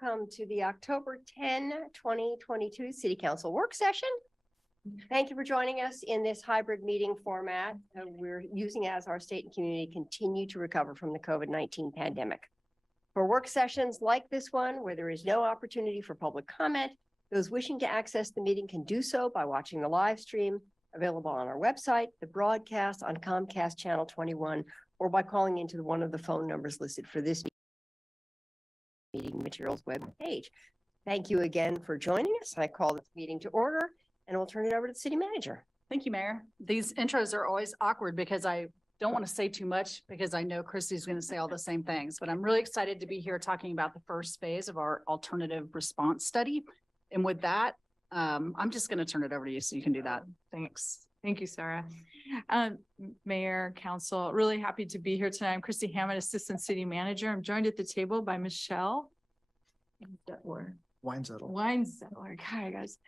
welcome to the October 10, 2022 City Council work session. Thank you for joining us in this hybrid meeting format we're using as our state and community continue to recover from the COVID-19 pandemic. For work sessions like this one, where there is no opportunity for public comment, those wishing to access the meeting can do so by watching the live stream available on our website, the broadcast on Comcast Channel 21, or by calling into one of the phone numbers listed for this meeting materials web page. Thank you again for joining us. I call this meeting to order and we'll turn it over to the city manager. Thank you, Mayor. These intros are always awkward because I don't want to say too much because I know Christy's going to say all the same things, but I'm really excited to be here talking about the first phase of our alternative response study. And with that, I'm just going to turn it over to you so you can do that. Thanks. Thank you, Sarah. Mayor, Council, really happy to be here tonight. I'm Christy Hammond, Assistant City Manager. I'm joined at the table by Michelle Weinzettel. God, guys,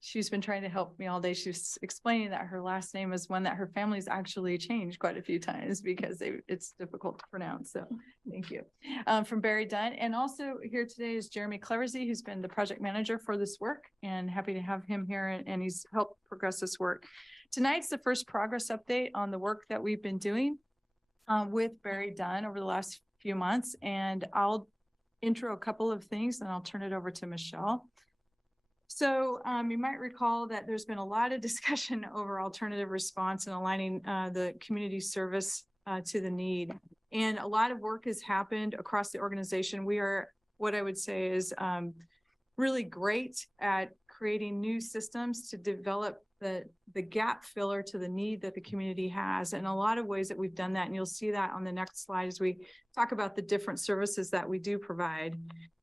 she's been trying to help me all day. She's explaining that her last name is one that her family's actually changed quite a few times because it's difficult to pronounce. So thank you. From Barry Dunn. And also here today is Jeremy Cleversy, who's been the project manager for this work, and happy to have him here, and he's helped progress this work. Tonight's the first progress update on the work that we've been doing with Barry Dunn over the last few months. And I'll intro a couple of things and I'll turn it over to Michelle. So you might recall that there's been a lot of discussion over alternative response and aligning the community service to the need. And a lot of work has happened across the organization. We are, what I would say is really great at creating new systems to develop the gap filler to the need that the community has. And a lot of ways that we've done that. And you'll see that on the next slide as we talk about the different services that we do provide.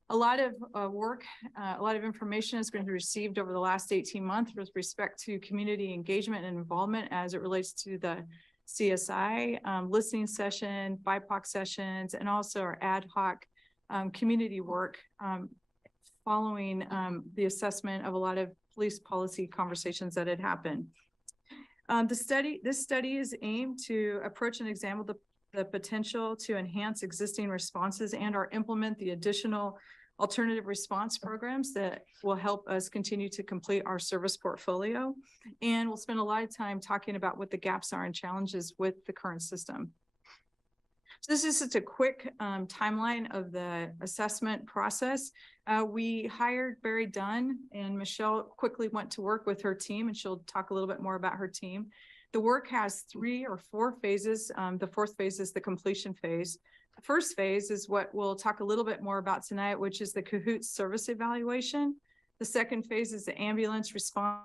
A lot of work, a lot of information has been received over the last 18 months with respect to community engagement and involvement as it relates to the CSI, listening session, BIPOC sessions, and also our ad hoc community work following the assessment of a lot of police policy conversations that had happened. This study is aimed to approach and examine the potential to enhance existing responses and or implement the additional alternative response programs that will help us continue to complete our service portfolio. And we'll spend a lot of time talking about what the gaps are and challenges with the current system. So this is just a quick timeline of the assessment process. We hired Barry Dunn, and Michelle quickly went to work with her team, and she'll talk a little bit more about her team. The work has 3 or 4 phases. The 4th phase is the completion phase. The first phase is what we'll talk a little bit more about tonight, which is the Cahoots service evaluation. The second phase is the ambulance response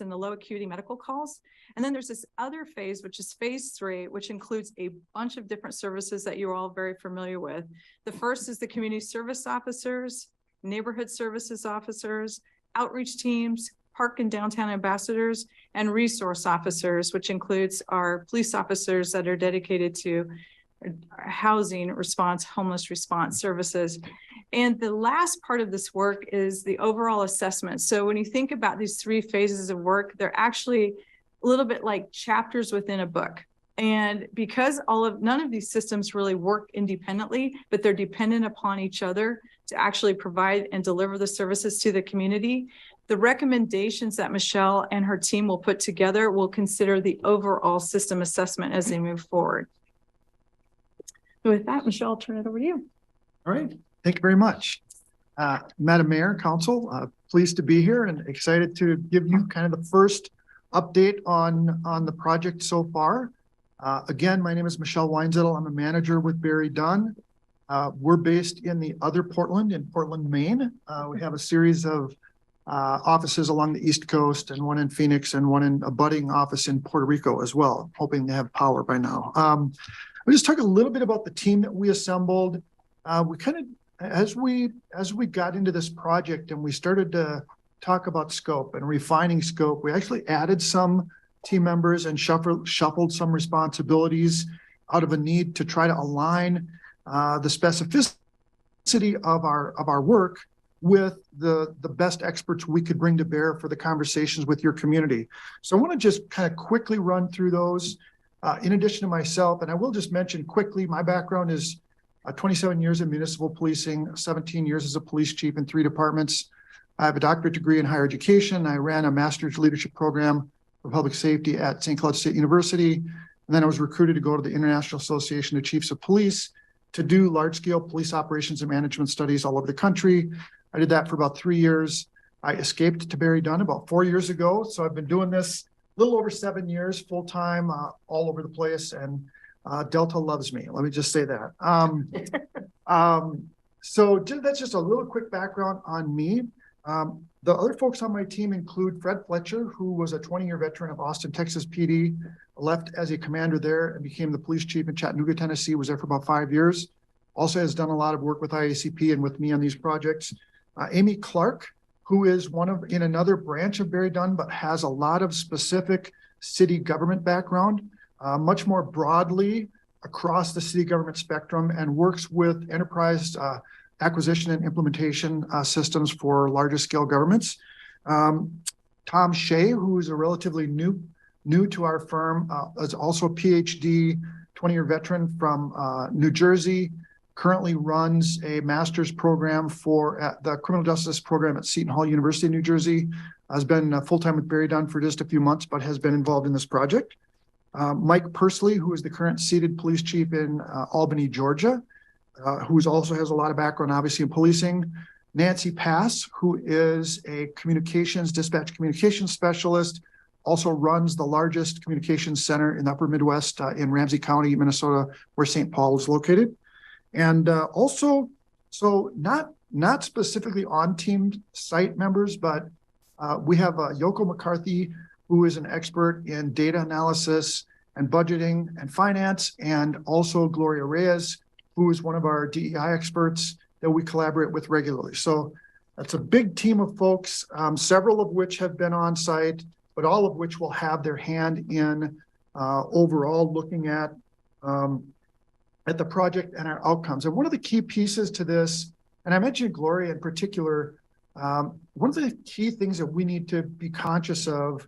and the low acuity medical calls. And then there's this other phase, which is phase 3, which includes a bunch of different services that you're all very familiar with. The first is the community service officers, neighborhood services officers, outreach teams, park and downtown ambassadors, and resource officers, which includes our police officers that are dedicated to housing response, homeless response services. And the last part of this work is the overall assessment. So when you think about these 3 phases of work, they're actually a little bit like chapters within a book. And because none of these systems really work independently, but they're dependent upon each other to actually provide and deliver the services to the community, the recommendations that Michelle and her team will put together will consider the overall system assessment as they move forward. So with that, Michelle, I'll turn it over to you. All right. Thank you very much. Madam Mayor, Council, pleased to be here and excited to give you kind of the first update on the project so far. Again, my name is Michelle Weinzettel. I'm a manager with Barry Dunn. We're based in the other Portland, in Portland, Maine. We have a series of offices along the East Coast and one in Phoenix and one in a budding office in Puerto Rico as well, hoping they have power by now. We'll just talk a little bit about the team that we assembled. We kind of, as we got into this project and we started to talk about scope and refining scope, we actually added some team members and shuffled some responsibilities out of a need to try to align the specificity of our work with the best experts we could bring to bear for the conversations with your community. So I want to just kind of quickly run through those. In addition to myself, and I will just mention quickly, my background is 27 years in municipal policing, 17 years as a police chief in 3 departments. I have a doctorate degree in higher education. I ran a master's leadership program for public safety at St. Cloud State University. And then I was recruited to go to the International Association of Chiefs of Police to do large-scale police operations and management studies all over the country. I did that for about 3 years. I escaped to Barry Dunn about 4 years ago. So I've been doing this a little over 7 years, full-time, all over the place. And Delta loves me. Let me just say that. That's just a little quick background on me. The other folks on my team include Fred Fletcher, who was a 20-year veteran of Austin, Texas PD, left as a commander there and became the police chief in Chattanooga, Tennessee, was there for about 5 years. Also has done a lot of work with IACP and with me on these projects. Amy Clark, who is in another branch of Barry Dunn, but has a lot of specific city government background, much more broadly across the city government spectrum, and works with enterprise acquisition and implementation systems for larger scale governments. Tom Shea, who is a relatively new to our firm, is also a PhD, 20-year veteran from New Jersey, currently runs a master's program for the criminal justice program at Seton Hall University in New Jersey, has been full-time with Barry Dunn for just a few months, but has been involved in this project. Mike Persley, who is the current seated police chief in Albany, Georgia, who also has a lot of background, obviously, in policing. Nancy Pass, who is a dispatch communications specialist, also runs the largest communications center in the upper Midwest in Ramsey County, Minnesota, where St. Paul is located. And also, so not specifically on team site members, but we have Yoko McCarthy, who is an expert in data analysis and budgeting and finance, and also Gloria Reyes, who is one of our DEI experts that we collaborate with regularly. So that's a big team of folks, several of which have been on site, but all of which will have their hand in overall looking at the project and our outcomes. And one of the key pieces to this, and I mentioned Gloria in particular, one of the key things that we need to be conscious of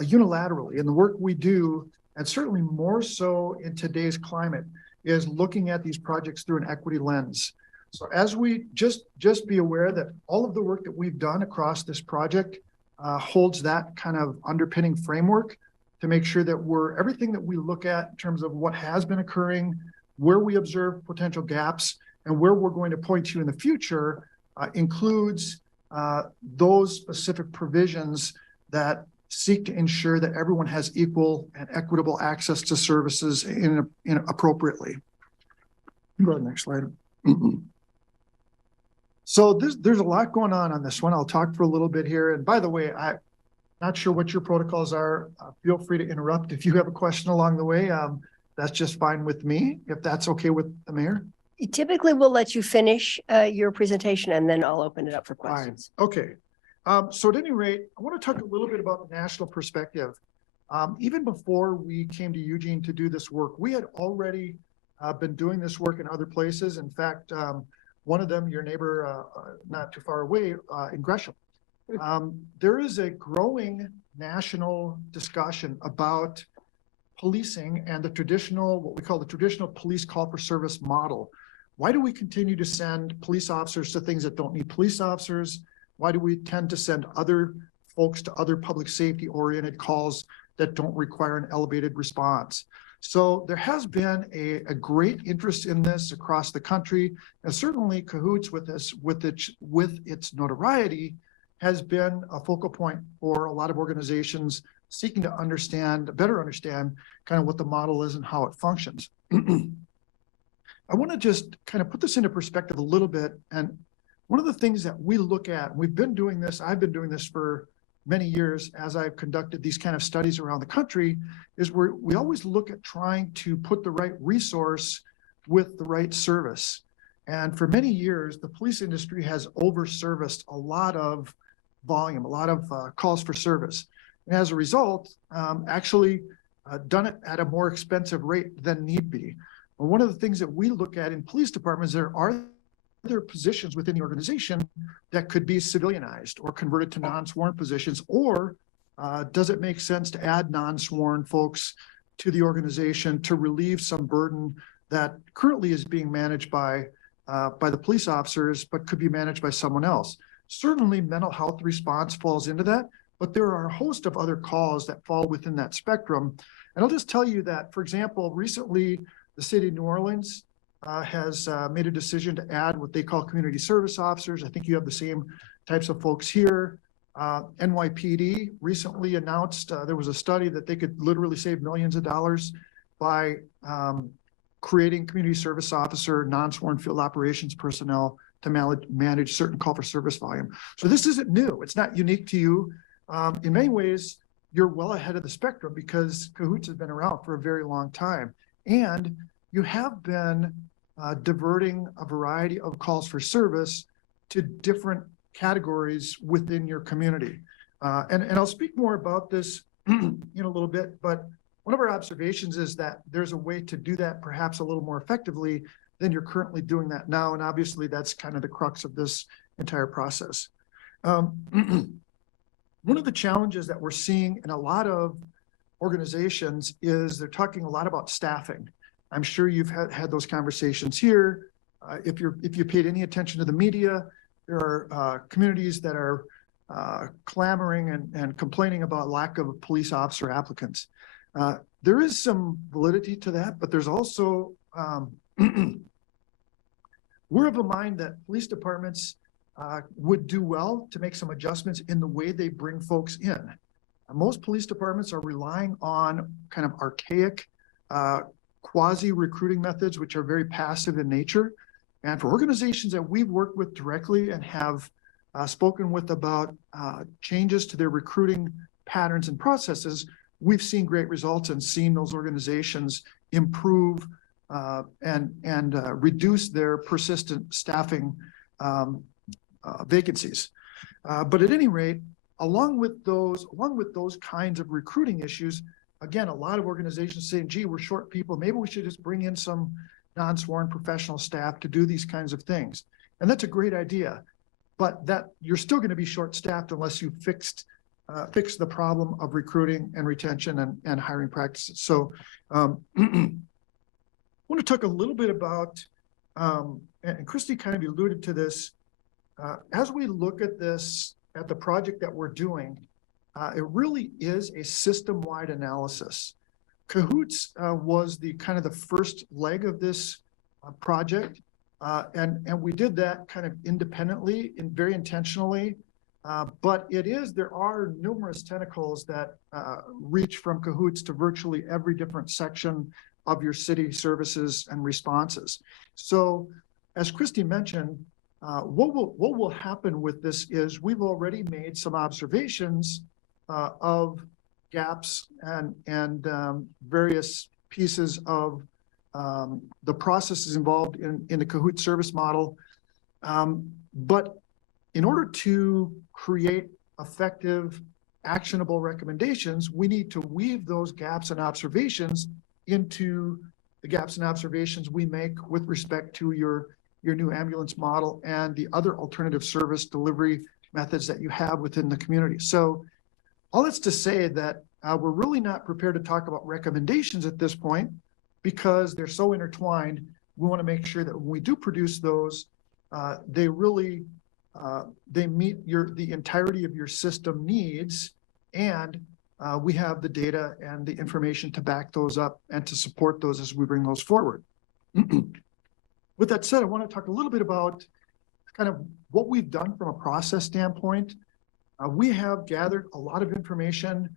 unilaterally in the work we do, and certainly more so in today's climate, is looking at these projects through an equity lens. So as we just be aware that all of the work that we've done across this project holds that kind of underpinning framework to make sure that everything that we look at in terms of what has been occurring, where we observe potential gaps, and where we're going to point to in the future includes those specific provisions that seek to ensure that everyone has equal and equitable access to services appropriately. Go to the next slide. So there's a lot going on this one. I'll talk for a little bit here. And by the way, I'm not sure what your protocols are. Feel free to interrupt if you have a question along the way. That's just fine with me, if that's okay with the mayor. Typically, we'll let you finish your presentation and then I'll open it up for questions. Fine. Okay. So at any rate, I want to talk a little bit about the national perspective. Even before we came to Eugene to do this work, we had already been doing this work in other places. In fact, one of them, your neighbor, not too far away, in Gresham. There is a growing national discussion about policing and what we call the traditional police call for service model. Why do we continue to send police officers to things that don't need police officers? Why do we tend to send other folks to other public safety oriented calls that don't require an elevated response? So there has been a great interest in this across the country, and certainly cahoots with this, with its notoriety, has been a focal point for a lot of organizations seeking to better understand kind of what the model is and how it functions. I want to just kind of put this into perspective a little bit. And one of the things that we look at, I've been doing this for many years as I've conducted these kind of studies around the country, is we always look at trying to put the right resource with the right service. And for many years, the police industry has over-serviced a lot of volume, a lot of calls for service. And as a result, actually done it at a more expensive rate than need be. Well, one of the things that we look at in police departments, there are other positions within the organization that could be civilianized or converted to non-sworn positions, or does it make sense to add non-sworn folks to the organization to relieve some burden that currently is being managed by the police officers, but could be managed by someone else. Certainly mental health response falls into that, but there are a host of other calls that fall within that spectrum. And I'll just tell you that, for example, recently the city of New Orleans has made a decision to add what they call community service officers. I think you have the same types of folks here. NYPD recently announced there was a study that they could literally save millions of dollars by creating community service officer, non-sworn field operations personnel to manage certain call for service volume. So this isn't new. It's not unique to you. In many ways, you're well ahead of the spectrum because Cahoots has been around for a very long time. And you have been diverting a variety of calls for service to different categories within your community. And I'll speak more about this in a little bit, but one of our observations is that there's a way to do that perhaps a little more effectively than you're currently doing that now. And obviously that's kind of the crux of this entire process. One of the challenges that we're seeing in a lot of organizations is they're talking a lot about staffing. I'm sure you've had those conversations here. If you paid any attention to the media, there are communities that are clamoring and complaining about lack of police officer applicants. There is some validity to that, but there's also, we're of a mind that police departments would do well to make some adjustments in the way they bring folks in. Most police departments are relying on kind of archaic quasi-recruiting methods, which are very passive in nature. And for organizations that we've worked with directly and have spoken with about changes to their recruiting patterns and processes, we've seen great results and seen those organizations improve and reduce their persistent staffing vacancies. But at any rate, along with those kinds of recruiting issues, again, a lot of organizations saying, gee, we're short people. Maybe we should just bring in some non-sworn professional staff to do these kinds of things. And that's a great idea, but that you're still going to be short-staffed unless you fix the problem of recruiting and retention and hiring practices. So I want to talk a little bit about, and Christy kind of alluded to this, as we look at this, at the project that we're doing, it really is a system-wide analysis. Cahoots was the kind of the first leg of this project, and we did that kind of independently and very intentionally. But there are numerous tentacles that reach from Cahoots to virtually every different section of your city services and responses. So as Christy mentioned, what will happen with this is we've already made some observations of gaps and various pieces of the processes involved in the Cahoot service model. But in order to create effective, actionable recommendations, we need to weave those gaps and observations into the gaps and observations we make with respect to your new ambulance model and the other alternative service delivery methods that you have within the community. So all that's to say that we're really not prepared to talk about recommendations at this point because they're so intertwined. We want to make sure that when we do produce those, they really they meet the entirety of your system needs, and we have the data and the information to back those up and to support those as we bring those forward. With that said, I want to talk a little bit about kind of what we've done from a process standpoint. We have gathered a lot of information,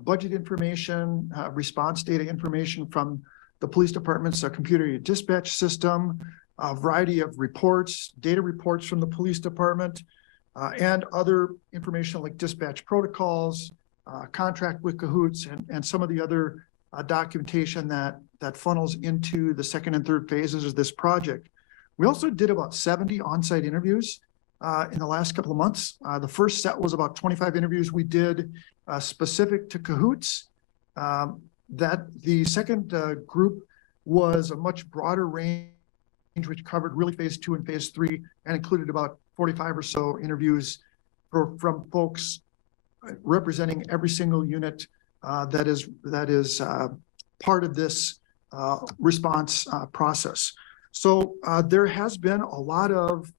budget information, response data information from the police department's computer dispatch system, a variety of reports, data reports from the police department, and other information like dispatch protocols, contract with Cahoots, and some of the other documentation that funnels into the second and third phases of this project. We also did about 70 on-site interviews in the last couple of months. The first set was about 25 interviews we did specific to Cahoots. That the second group was a much broader range, which covered really phase 2 and phase 3 and included about 45 or so interviews from folks representing every single unit that is part of this response process. So there has been a lot of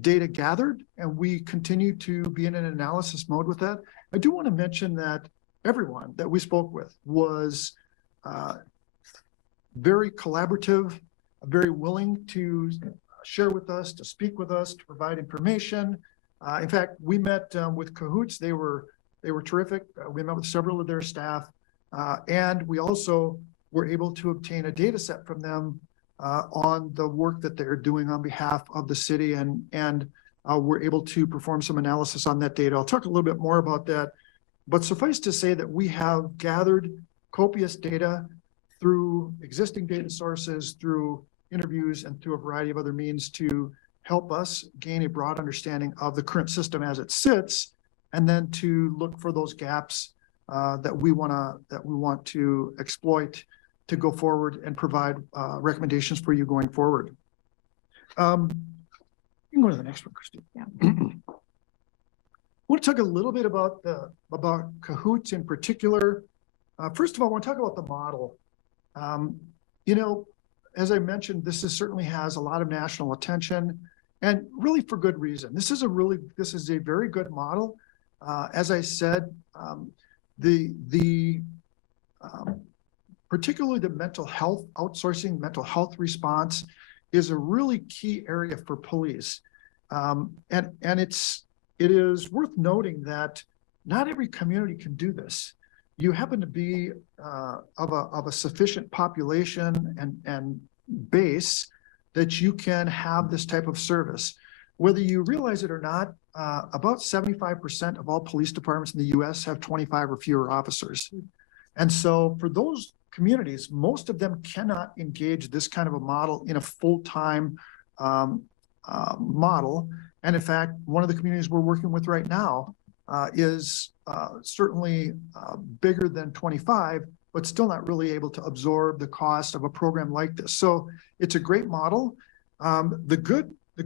data gathered, and we continue to be in an analysis mode with that. I do want to mention that everyone that we spoke with was very collaborative, very willing to share with us, to speak with us, to provide information. In fact, we met with Cahoots. They were terrific. We met with several of their staff, and we also were able to obtain a data set from them on the work that they're doing on behalf of the city, and we're able to perform some analysis on that data. I'll talk a little bit more about that, but suffice to say that we have gathered copious data through existing data sources, through interviews, and through a variety of other means to help us gain a broad understanding of the current system as it sits, and then to look for those gaps that we want to exploit to go forward and provide recommendations for you going forward. You can go to the next one, Christine. Yeah. I want to talk a little bit about Cahoots in particular. First of all, I want to talk about the model. You know, as I mentioned, this certainly has a lot of national attention, and really for good reason. This is a very good model. As I said, particularly the mental health outsourcing, mental health response is a really key area for police. And it is worth noting that not every community can do this. You happen to be of a sufficient population and base that you can have this type of service. Whether you realize it or not, about 75% of all police departments in the US have 25 or fewer officers. And so for those communities, most of them cannot engage this kind of a model in a full-time model. And in fact, one of the communities we're working with right now is certainly bigger than 25, but still not really able to absorb the cost of a program like this. So it's a great model. The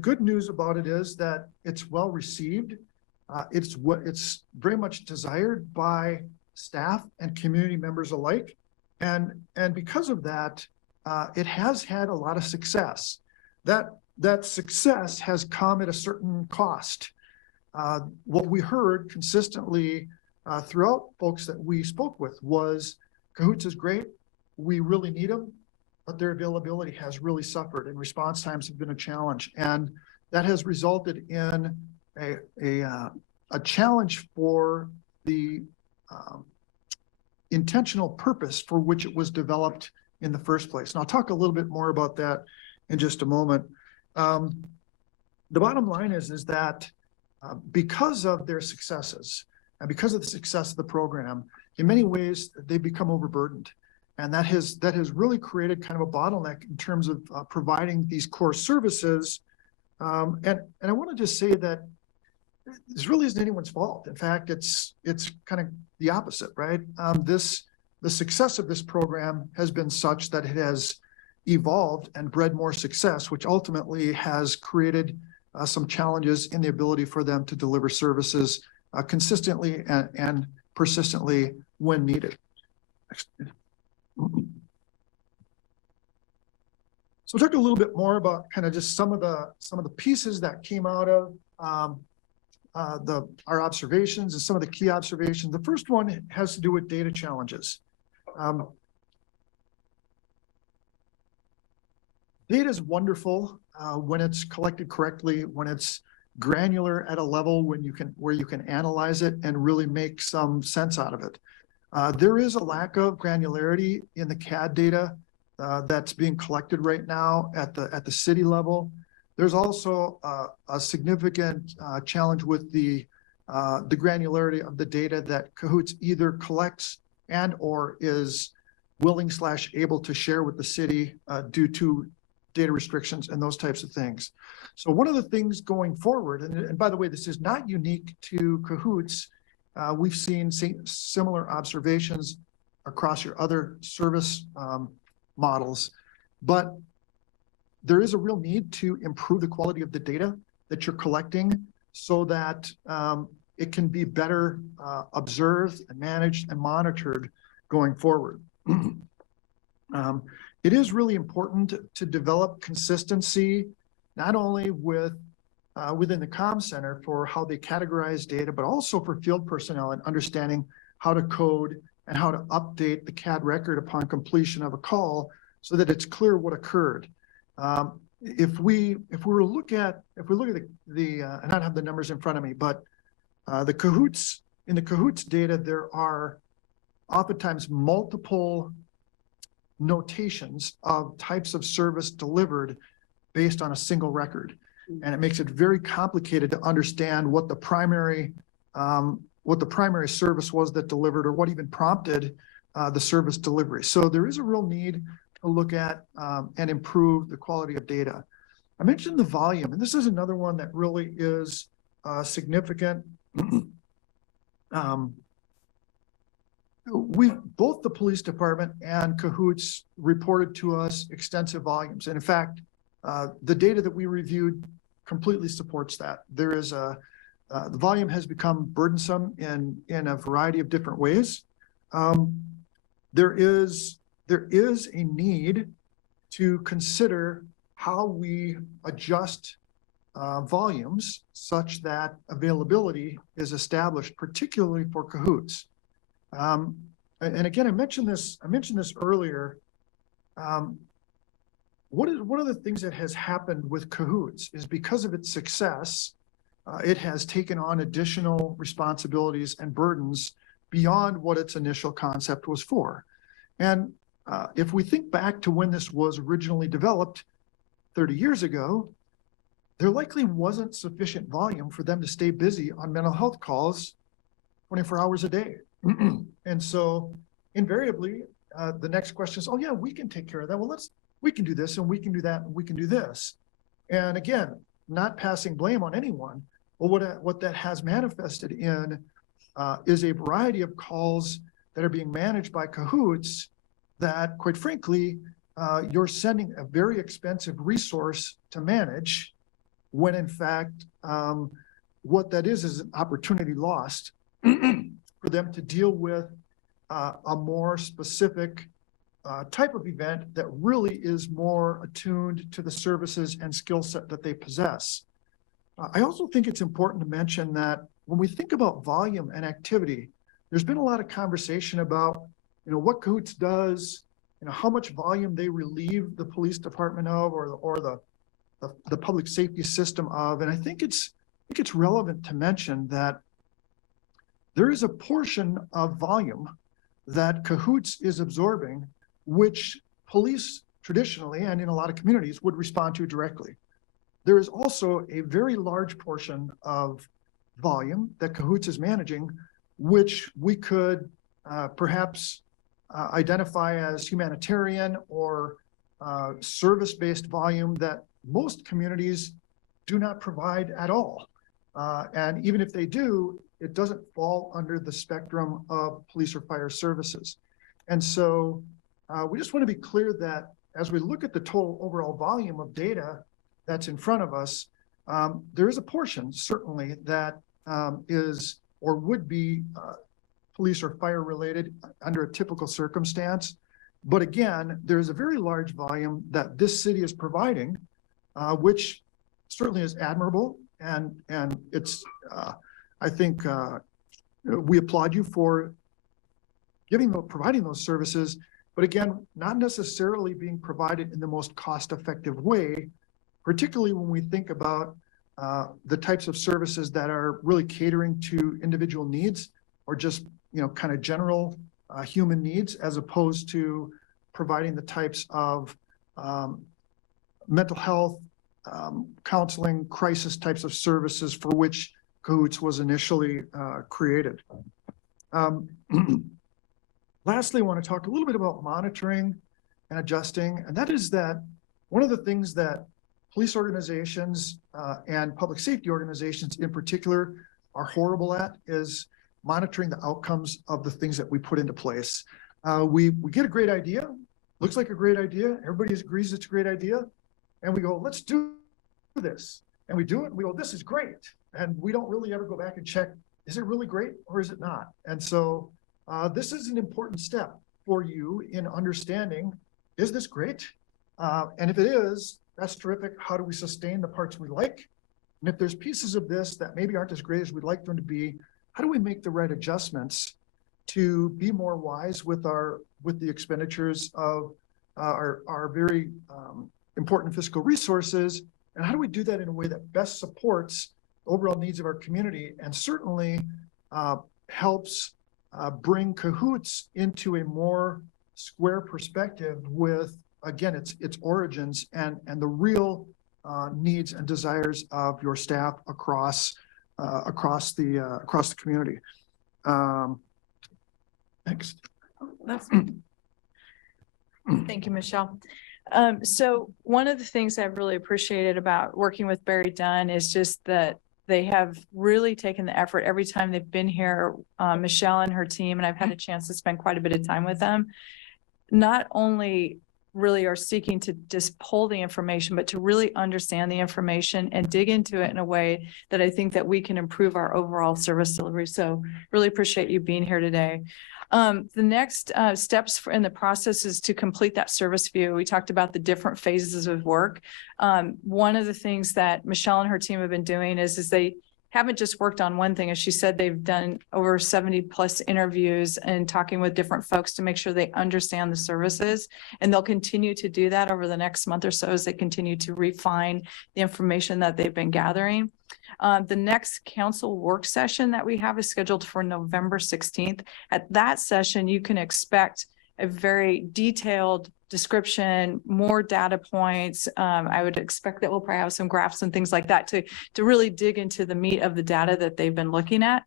good news about it is that it's well received. It's very much desired by staff and community members alike. And because of that, it has had a lot of success. That success has come at a certain cost. What we heard consistently throughout folks that we spoke with was, Cahoots is great, we really need them, but their availability has really suffered and response times have been a challenge. And that has resulted in a challenge for the intentional purpose for which it was developed in the first place. And I'll talk a little bit more about that in just a moment. The bottom line is that because of their successes and because of the success of the program, in many ways, they've become overburdened. And that has really created kind of a bottleneck in terms of providing these core services. And I want to just say that this really isn't anyone's fault. In fact, it's kind of the opposite, right? The success of this program has been such that it has evolved and bred more success, which ultimately has created some challenges in the ability for them to deliver services consistently and persistently when needed. So talk a little bit more about kind of just some of the pieces that came out of our observations and some of the key observations. The first one has to do with data challenges. Data is wonderful when it's collected correctly, when it's granular at a level where you can analyze it and really make some sense out of it. There is a lack of granularity in the CAD data that's being collected right now at the city level. There's also a significant challenge with the granularity of the data that Cahoots either collects and or is willing / able to share with the city due to data restrictions and those types of things. So one of the things going forward, and by the way, this is not unique to Cahoots. We've seen similar observations across your other service models, but there is a real need to improve the quality of the data that you're collecting so that it can be better observed and managed and monitored going forward. It is really important to develop consistency, not only within the comm center for how they categorize data, but also for field personnel and understanding how to code and how to update the CAD record upon completion of a call so that it's clear what occurred. If we look at the and I don't have the numbers in front of me, but in the Cahoots data, there are oftentimes multiple notations of types of service delivered based on a single record. And it makes it very complicated to understand what the primary service was that delivered, or what even prompted the service delivery. So there is a real need to look at and improve the quality of data. I mentioned the volume, and this is another one that really is significant. Both the police department and Cahoots reported to us extensive volumes. And in fact, the data that we reviewed completely supports that. There is the volume has become burdensome in a variety of different ways. There is a need to consider how we adjust volumes such that availability is established, particularly for Cahoots. And again, I mentioned this earlier. One of the things that has happened with Cahoots is because of its success, it has taken on additional responsibilities and burdens beyond what its initial concept was for. And if we think back to when this was originally developed 30 years ago, there likely wasn't sufficient volume for them to stay busy on mental health calls 24 hours a day. And so invariably, the next question is, oh yeah, we can take care of that. Well, we can do this and we can do that and we can do this. And again, not passing blame on anyone, but what that has manifested in is a variety of calls that are being managed by Cahoots that, quite frankly, you're sending a very expensive resource to manage, when in fact, what that is an opportunity lost for them to deal with a more specific type of event that really is more attuned to the services and skill set that they possess. I also think it's important to mention that when we think about volume and activity, there's been a lot of conversation about, what Cahoots does, how much volume they relieve the police department of, or the public safety system of. And I think it's relevant to mention that there is a portion of volume that Cahoots is absorbing, which police traditionally and in a lot of communities would respond to directly. There is also a very large portion of volume that Cahoots is managing, which we could perhaps identify as humanitarian or service-based volume that most communities do not provide at all. And even if they do, it doesn't fall under the spectrum of police or fire services. And so we just want to be clear that as we look at the total overall volume of data that's in front of us, there is a portion certainly that is or would be police or fire related under a typical circumstance. But again, there's a very large volume that this city is providing, which certainly is admirable. And it's, I think we applaud you for providing those services, but again, not necessarily being provided in the most cost-effective way, particularly when we think about the types of services that are really catering to individual needs or just, kind of general human needs, as opposed to providing the types of mental health, counseling, crisis types of services for which Cahoots was initially created. Lastly, I want to talk a little bit about monitoring and adjusting, and that is that one of the things that police organizations and public safety organizations in particular are horrible at is monitoring the outcomes of the things that we put into place. We get a great idea, looks like a great idea, everybody agrees it's a great idea, and we go, let's do this. And we do it, and we go, this is great. And we don't really ever go back and check, is it really great or is it not? And so this is an important step for you in understanding is this great? And if it is, that's terrific. How do we sustain the parts we like? And if there's pieces of this that maybe aren't as great as we'd like them to be, how do we make the right adjustments to be more wise with the expenditures of our very important fiscal resources? And how do we do that in a way that best supports overall needs of our community and certainly helps bring Cahoots into a more square perspective with, again, its origins and the real needs and desires of your staff across the community. Next. Thank you, Michelle. So one of the things I've really appreciated about working with Barry Dunn is just that they have really taken the effort every time they've been here, Michelle and her team, and I've had a chance to spend quite a bit of time with them, not only really are seeking to just pull the information, but to really understand the information and dig into it in a way that I think that we can improve our overall service delivery. So really appreciate you being here today. The next steps in the process is to complete that service view. We talked about the different phases of work. One of the things that Michelle and her team have been doing is they haven't just worked on one thing. As she said, they've done over 70+ interviews and talking with different folks to make sure they understand the services. And they'll continue to do that over the next month or so as they continue to refine the information that they've been gathering. The next council work session that we have is scheduled for November 16th. At that session, you can expect a very detailed description, more data points. I would expect that we'll probably have some graphs and things like that to really dig into the meat of the data that they've been looking at.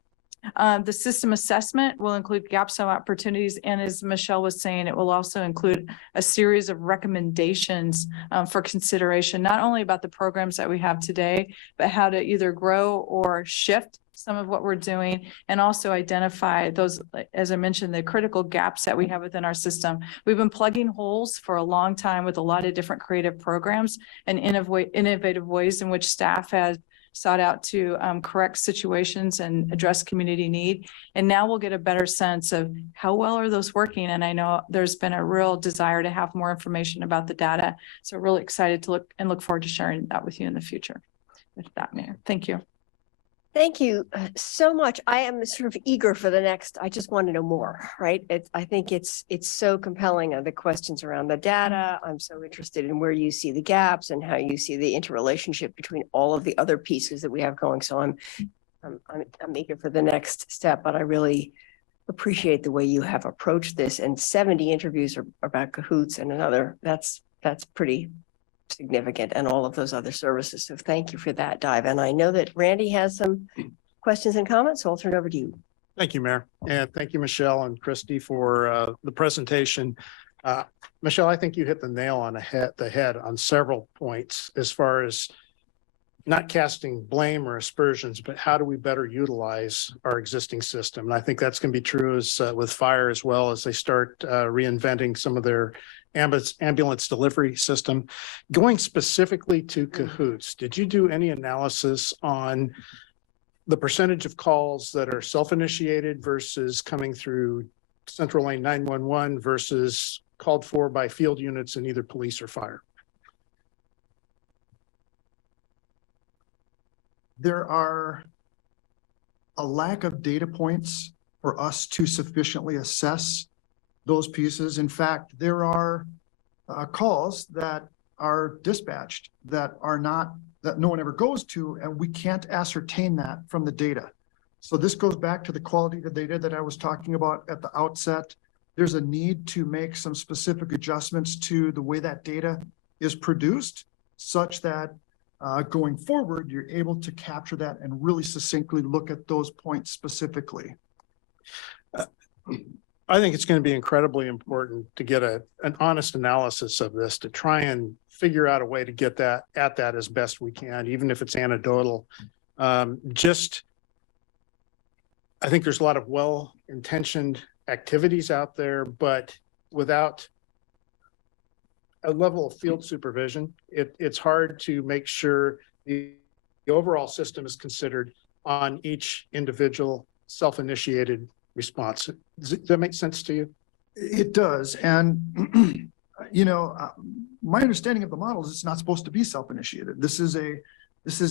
The system assessment will include gaps and opportunities. And as Michelle was saying, it will also include a series of recommendations for consideration, not only about the programs that we have today, but how to either grow or shift some of what we're doing, and also identify those, as I mentioned, the critical gaps that we have within our system. We've been plugging holes for a long time with a lot of different creative programs and innovative ways in which staff has sought out to correct situations and address community need. And now we'll get a better sense of how well are those working. And I know there's been a real desire to have more information about the data. So really excited to look forward to sharing that with you in the future. With that, Mayor, thank you. Thank you so much. I am sort of eager for the next. I just want to know more, right? I think it's so compelling the questions around the data. I'm so interested in where you see the gaps and how you see the interrelationship between all of the other pieces that we have going. So I'm eager for the next step, but I really appreciate the way you have approached this. And 70 interviews are about Cahoots and another. That's pretty significant, and all of those other services. So thank you for that dive. And I know that Randy has some questions and comments, so I'll turn it over to you. Thank you, Mayor. And thank you, Michelle and Christy, for the presentation. Michelle, I think you hit the nail on the head on several points as far as not casting blame or aspersions, but how do we better utilize our existing system? And I think that's going to be true with fire as well as they start reinventing some of their ambulance delivery system. Going specifically to Cahoots, did you do any analysis on the percentage of calls that are self-initiated versus coming through Central Lane 911 versus called for by field units in either police or fire? There are a lack of data points for us to sufficiently assess those pieces. In fact, there are calls that are dispatched that no one ever goes to, and we can't ascertain that from the data. So this goes back to the quality of the data that I was talking about at the outset. There's a need to make some specific adjustments to the way that data is produced such that going forward, you're able to capture that and really succinctly look at those points specifically. I think it's going to be incredibly important to get an honest analysis of this, to try and figure out a way to get that at that as best we can, even if it's anecdotal. I think there's a lot of well-intentioned activities out there, but without a level of field supervision, it's hard to make sure the overall system is considered on each individual self-initiated response. Does that make sense to you? It does. And my understanding of the model is it's not supposed to be self-initiated. This is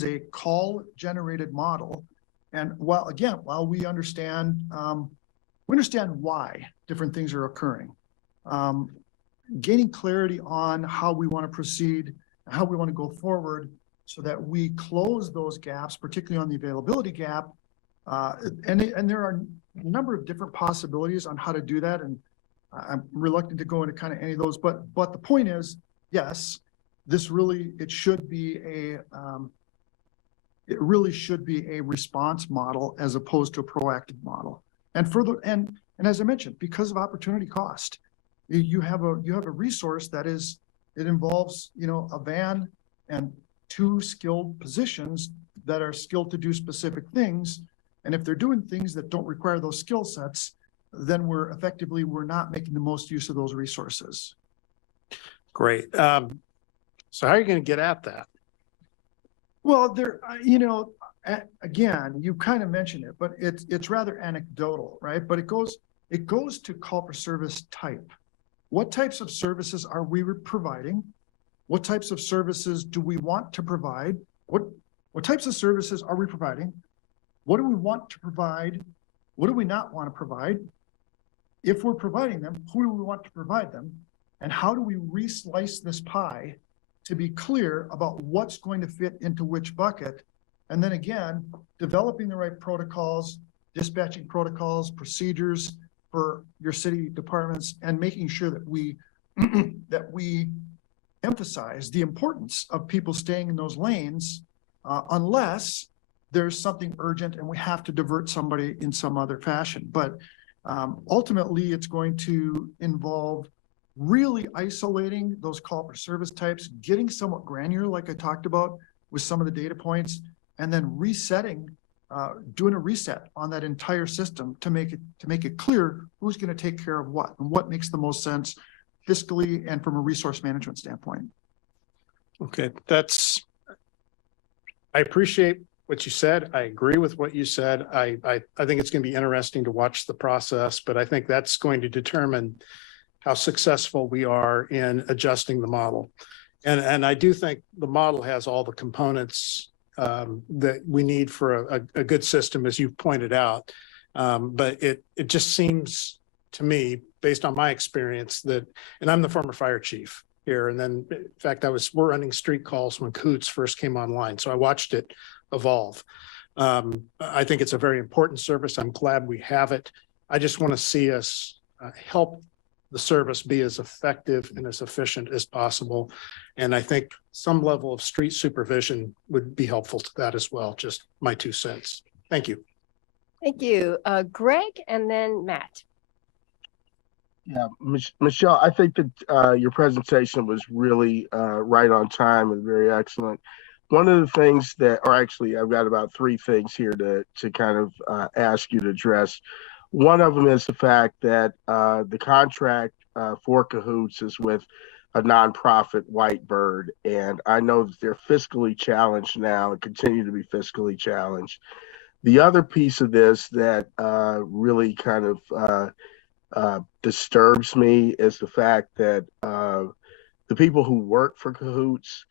a call generated model. And while we understand why different things are occurring, gaining clarity on how we want to proceed, how we want to go forward so that we close those gaps, particularly on the availability gap. And there are a number of different possibilities on how to do that. And I'm reluctant to go into kind of any of those, but the point is, yes, it really should be a response model as opposed to a proactive model. And as I mentioned, because of opportunity cost, you have a resource that it involves, a van and 2 skilled positions that are skilled to do specific things. And if they're doing things that don't require those skill sets, then we're not making the most use of those resources. Great. So how are you going to get at that? Well, again, you kind of mentioned it, but it's rather anecdotal, right? But it goes to call for service type. What types of services are we providing? What types of services do we want to provide? What types of services are we providing? What do we want to provide? What do we not want to provide? If we're providing them, who do we want to provide them? And how do we re-slice this pie to be clear about what's going to fit into which bucket? And then again, developing the right protocols, dispatching protocols, procedures for your city departments, and making sure that we emphasize the importance of people staying in those lanes, unless there's something urgent and we have to divert somebody in some other fashion. But ultimately, it's going to involve really isolating those call for service types, getting somewhat granular, like I talked about with some of the data points, and then doing a reset on that entire system to make it clear who's going to take care of what and what makes the most sense fiscally and from a resource management standpoint. Okay, I appreciate what you said. I agree with what you said. I think it's going to be interesting to watch the process, but I think that's going to determine how successful we are in adjusting the model. And I do think the model has all the components that we need for a good system, as you pointed out. But it just seems to me, based on my experience, and I'm the former fire chief here. And then in fact, we're running street calls when Cahoots first came online. So I watched it evolve. I think it's a very important service. I'm glad we have it. I just want to see us help the service be as effective and as efficient as possible. And I think some level of street supervision would be helpful to that as well. Just my 2 cents. Thank you. Thank you. Greg and then Matt. Yeah, Michelle, I think that your presentation was really right on time and very excellent. One of the things I've got about 3 things here to kind of ask you to address. One of them is the fact that the contract for Cahoots is with a nonprofit, Whitebird, and I know that they're fiscally challenged now and continue to be fiscally challenged. The other piece of this that really kind of disturbs me is the fact that the people who work for Cahoots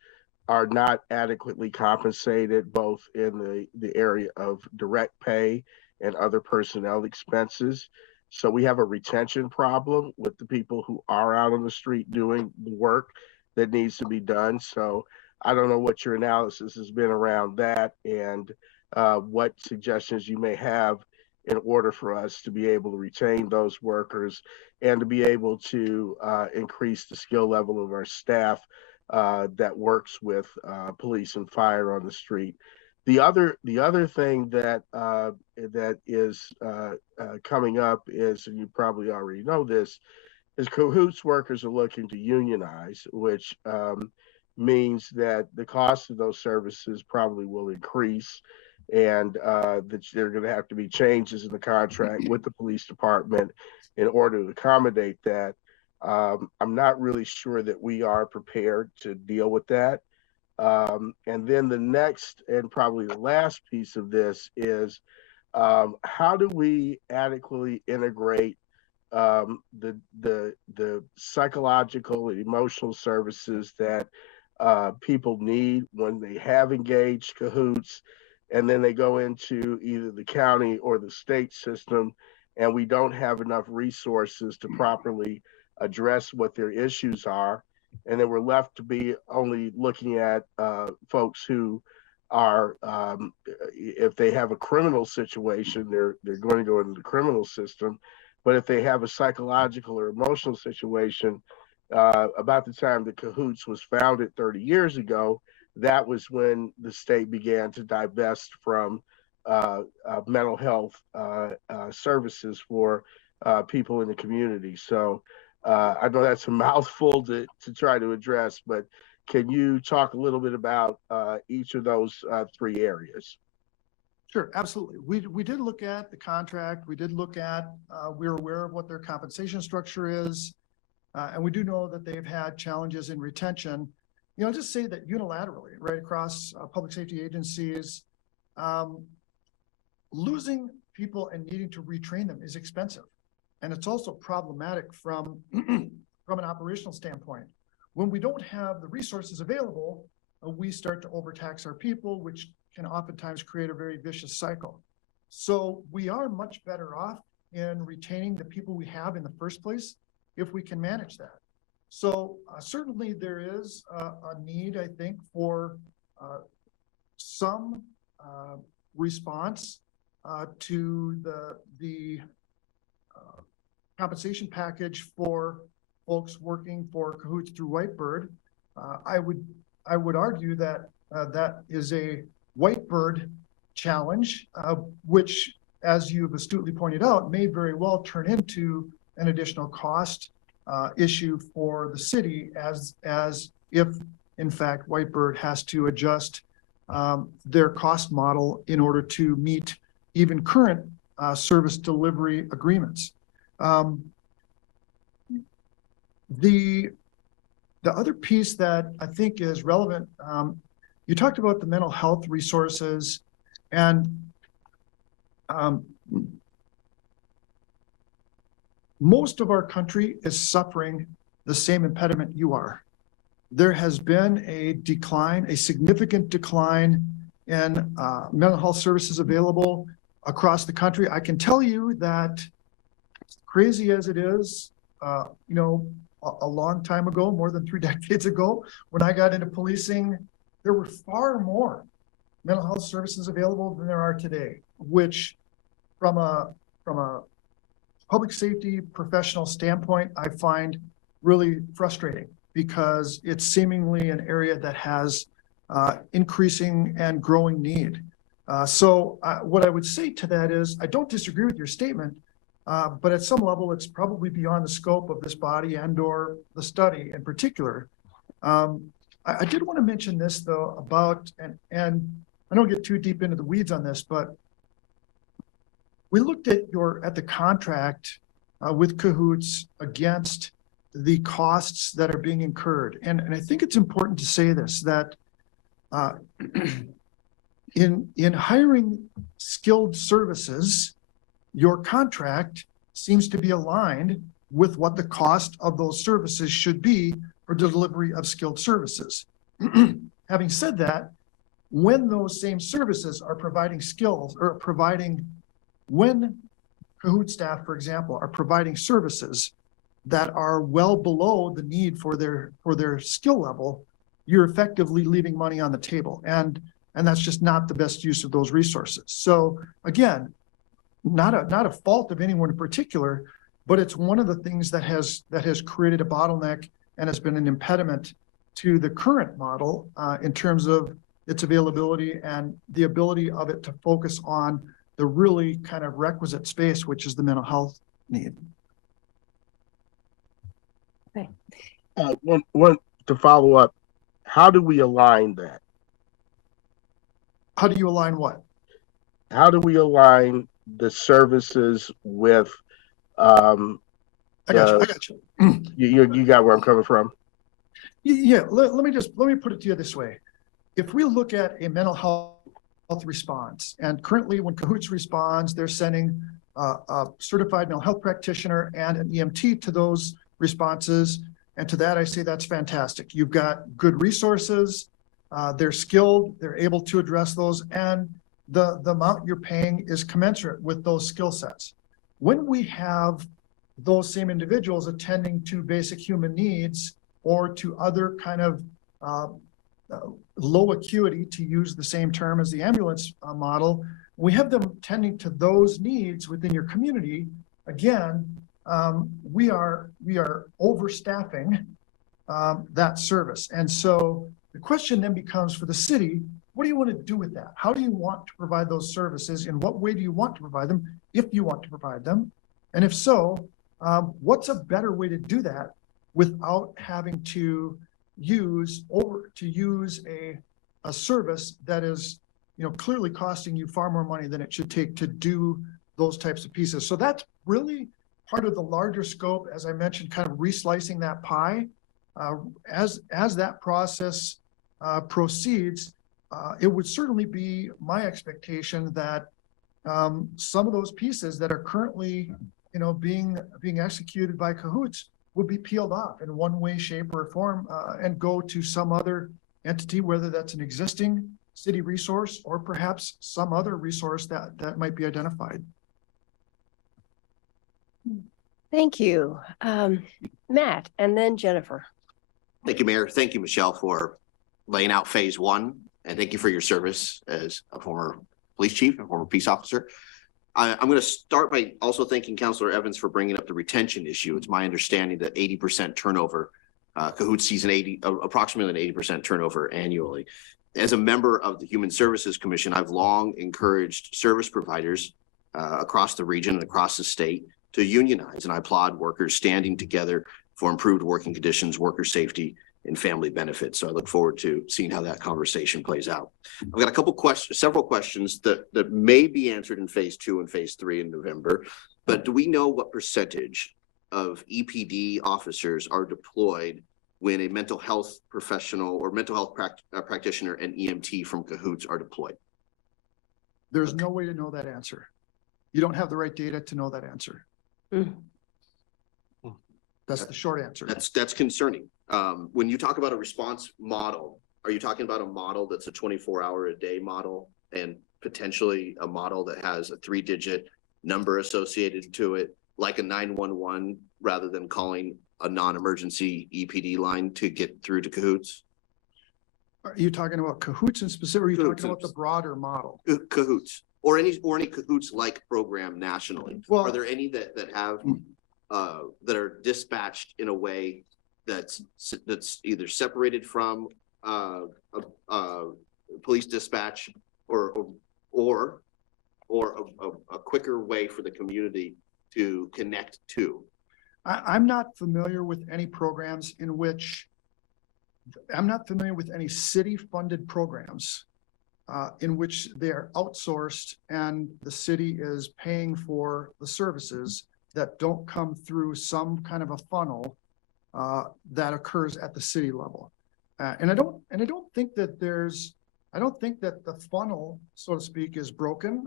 are not adequately compensated, both in the area of direct pay and other personnel expenses. So we have a retention problem with the people who are out on the street doing the work that needs to be done. So I don't know what your analysis has been around that, and what suggestions you may have in order for us to be able to retain those workers and to be able to increase the skill level of our staff that works with police and fire on the street. The other thing that is coming up is, and you probably already know this, is Cahoots workers are looking to unionize, which means that the cost of those services probably will increase, and that there are going to have to be changes in the contract with the police department in order to accommodate that. I'm not really sure that we are prepared to deal with that. And then the next and probably the last piece of this is how do we adequately integrate the psychological and emotional services that people need when they have engaged cahoots, and then they go into either the county or the state system, and we don't have enough resources to properly address what their issues are. And then we're left to be only looking at folks who are, if they have a criminal situation, they're going to go into the criminal system. But if they have a psychological or emotional situation, about the time the Cahoots was founded 30 years ago, that was when the state began to divest from mental health services for people in the community. So I know that's a mouthful to try to address, but can you talk a little bit about each of those three areas? Sure, absolutely. We did look at the contract. We did look at, we're aware of what their compensation structure is. And we do know that they've had challenges in retention. You know, just say that unilaterally, right across public safety agencies, losing people and needing to retrain them is expensive. And it's also problematic from, from an operational standpoint. When we don't have the resources available, we start to overtax our people, which can oftentimes create a very vicious cycle. So we are much better off in retaining the people we have in the first place if we can manage that. So certainly there is a need, I think, for some response to the compensation package for folks working for Cahoots through Whitebird. I would argue that that is a Whitebird challenge, which, as you've astutely pointed out, may very well turn into an additional cost issue for the city, as if in fact Whitebird has to adjust their cost model in order to meet even current service delivery agreements. The other piece that I think is relevant, you talked about the mental health resources, and most of our country is suffering the same impediment you are. There has been a decline, a significant decline in mental health services available across the country. I can tell you that, crazy as it is, you know, a long time ago, more than 3 decades ago, when I got into policing, there were far more mental health services available than there are today, which from a public safety professional standpoint, I find really frustrating, because it's seemingly an area that has increasing and growing need. So what I would say to that is, I don't disagree with your statement, but at some level, it's probably beyond the scope of this body and/or the study in particular. I did want to mention this though about, and I don't get too deep into the weeds on this, but we looked at the contract with Cahoots against the costs that are being incurred. And I think it's important to say this, that in hiring skilled services, your contract seems to be aligned with what the cost of those services should be for delivery of skilled services. Having said that, when those same services are providing skills or when Cahoot staff, for example, are providing services that are well below the need for their skill level, you're effectively leaving money on the table. And that's just not the best use of those resources. So again, not a fault of anyone in particular, but it's one of the things that has created a bottleneck and has been an impediment to the current model in terms of its availability and the ability of it to focus on the really kind of requisite space, which is the mental health need. Okay. One to follow up, how do we align that? How do you align what? How do we align the services with I got you. You got where I'm coming from? Yeah, let me put it to you this way. If we look at a mental health response, and currently when Cahoots responds, they're sending a certified mental health practitioner and an EMT to those responses. And to that, I say that's fantastic. You've got good resources. They're skilled, they're able to address those, and the amount you're paying is commensurate with those skill sets. When we have those same individuals attending to basic human needs or to other kind of low acuity, to use the same term as the ambulance model, we have them tending to those needs within your community. Again, we are overstaffing that service. And so the question then becomes for the city, what do you want to do with that? How do you want to provide those services? In what way do you want to provide them, if you want to provide them? And if so, what's a better way to do that without having to use a service that is, clearly costing you far more money than it should take to do those types of pieces. So that's really part of the larger scope, as I mentioned, kind of reslicing that pie. As that process proceeds, it would certainly be my expectation that some of those pieces that are currently, being executed by Cahoots would be peeled off in one way, shape, or form, and go to some other entity, whether that's an existing city resource or perhaps some other resource that might be identified. Thank you. Matt, and then Jennifer. Thank you, Mayor. Thank you, Michelle, for laying out phase one. And thank you for your service as a former police chief and former peace officer. I'm going to start by also thanking Councilor Evans for bringing up the retention issue. It's my understanding that 80% turnover, Cahoots sees approximately an 80% turnover annually. As a member of the Human Services Commission, I've long encouraged service providers across the region and across the state to unionize, and I applaud workers standing together for improved working conditions, worker safety, and family benefits. So I look forward to seeing how that conversation plays out. I've got a couple questions, several questions that may be answered in phase 2 and phase 3 in November, but do we know what percentage of EPD officers are deployed when a mental health professional or mental health practitioner and EMT from Cahoots are deployed? There's no way to know that answer. You don't have the right data to know that answer. Mm. That's the short answer. That's concerning. When you talk about a response model, are you talking about a model that's a 24-hour-a-day model and potentially a model that has a 3-digit number associated to it, like a 911, rather than calling a non-emergency EPD line to get through to Cahoots? Are you talking about Cahoots in specific, or are you talking about the broader model? Cahoots, or any Cahoots-like program nationally. Well, are there any that have that are dispatched in a way that's either separated from police dispatch or a quicker way for the community to connect to? I'm not familiar with any programs in which, I'm not familiar with any city-funded programs in which they are outsourced and the city is paying for the services that don't come through some kind of a funnel that occurs at the city level. And I don't think that the funnel, so to speak, is broken.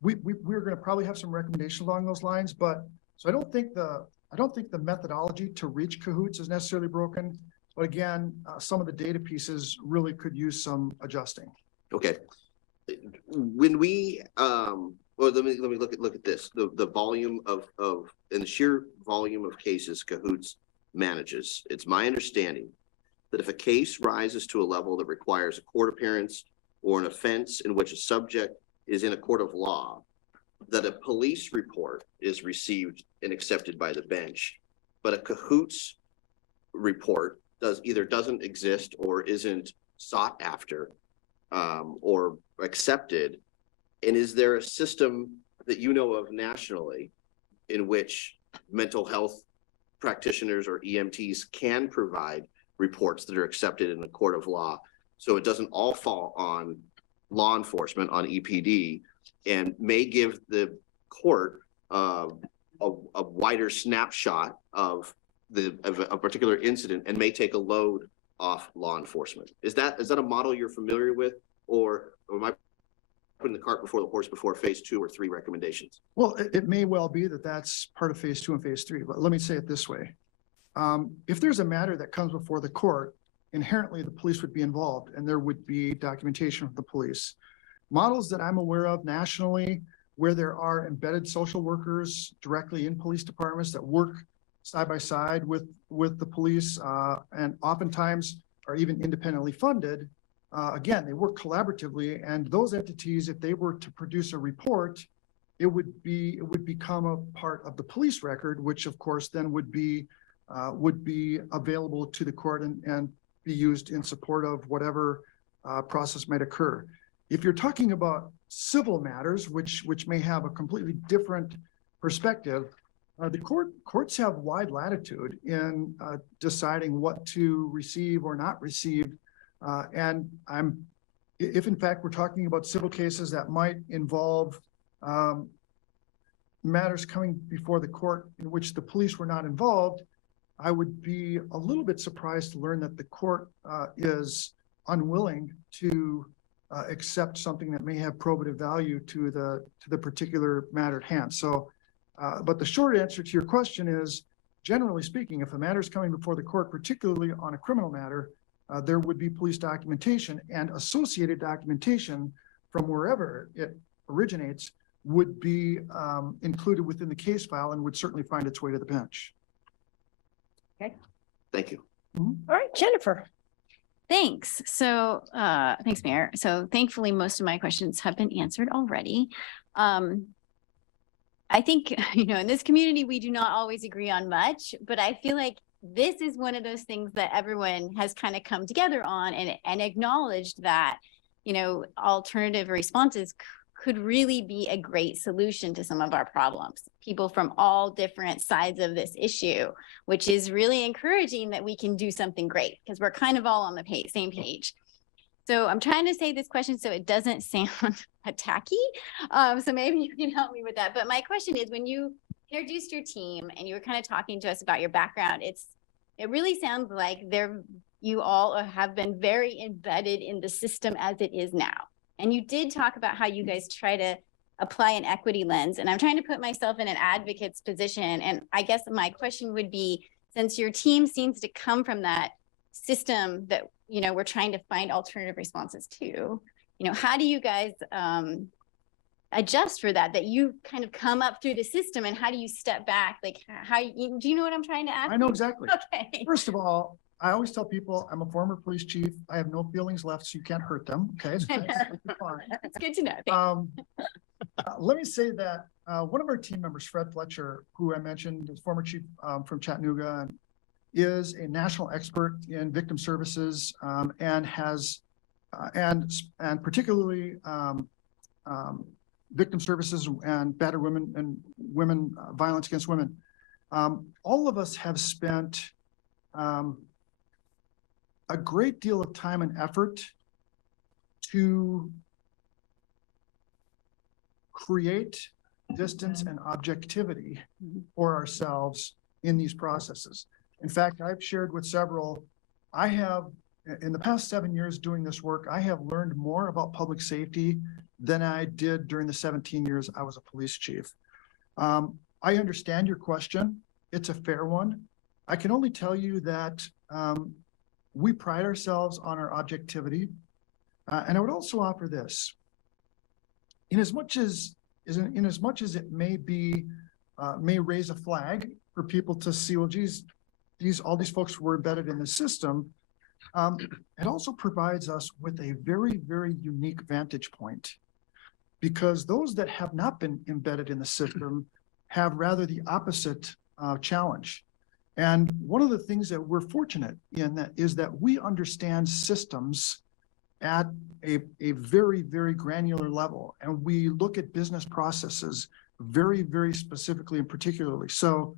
We're going to probably have some recommendations along those lines, but so I don't think the methodology to reach Cahoots is necessarily broken. But again, some of the data pieces really could use some adjusting. Okay. When we well, let me look at this. The volume of and the sheer volume of cases Cahoots manages. It's my understanding that if a case rises to a level that requires a court appearance or an offense in which a subject is in a court of law, that a police report is received and accepted by the bench, but a Cahoots report doesn't exist or isn't sought after or accepted. And is there a system that you know of nationally in which mental health practitioners or EMTs can provide reports that are accepted in a court of law, so it doesn't all fall on law enforcement, on EPD, and may give the court a wider snapshot of a particular incident and may take a load off law enforcement? Is that a model you're familiar with, or am I putting the cart before the horse before phase 2 or 3 recommendations. Well, it may well be that that's part of phase 2 and phase 3, but let me say it this way. If there's a matter that comes before the court, inherently the police would be involved and there would be documentation from the police. Models that I'm aware of nationally where there are embedded social workers directly in police departments that work side by side with the police and oftentimes are even independently funded. Again, they work collaboratively, and those entities, if they were to produce a report, it would become a part of the police record, which of course then would be available to the court and be used in support of whatever process might occur. If you're talking about civil matters, which may have a completely different perspective, the courts have wide latitude in deciding what to receive or not receive. And if in fact we're talking about civil cases that might involve matters coming before the court in which the police were not involved, I would be a little bit surprised to learn that the court is unwilling to accept something that may have probative value to the particular matter at hand. So, but the short answer to your question is, generally speaking, if a matter is coming before the court, particularly on a criminal matter, there would be police documentation, and associated documentation from wherever it originates would be included within the case file and would certainly find its way to the bench. Thank you. All right, Jennifer. Thanks. So, thanks, Mayor. So thankfully, most of my questions have been answered already. I think, in this community, we do not always agree on much, but I feel like this is one of those things that everyone has kind of come together on and acknowledged that, alternative responses could really be a great solution to some of our problems. People from all different sides of this issue, which is really encouraging that we can do something great because we're kind of all on the same page. So I'm trying to say this question so it doesn't sound attacky. So maybe you can help me with that. But my question is, when you introduced your team and you were kind of talking to us about your background, it really sounds like you all have been very embedded in the system as it is now. And you did talk about how you guys try to apply an equity lens. And I'm trying to put myself in an advocate's position. And I guess my question would be, since your team seems to come from that system that, we're trying to find alternative responses to, how do you guys adjust for that you kind of come up through the system, and how do you step back? Like, do you know what I'm trying to ask? I know exactly. Okay. First of all, I always tell people I'm a former police chief. I have no feelings left, so you can't hurt them. Okay. So that's fine. It's good to know. Let me say that one of our team members, Fred Fletcher, who I mentioned, is former chief from Chattanooga, and is a national expert in victim services and has and particularly victim services and battered women and violence against women. All of us have spent a great deal of time and effort to create distance and objectivity for ourselves in these processes. In fact, I've shared with several, in the past 7 years doing this work, I have learned more about public safety than I did during the 17 years I was a police chief. I understand your question. It's a fair one. I can only tell you that we pride ourselves on our objectivity. And I would also offer this. In as much as it may raise a flag for people to see, well, geez, all these folks were embedded in the system, it also provides us with a very, very unique vantage point, because those that have not been embedded in the system have rather the opposite challenge. And one of the things that we're fortunate in is that we understand systems at a very, very granular level. And we look at business processes very, very specifically and particularly. So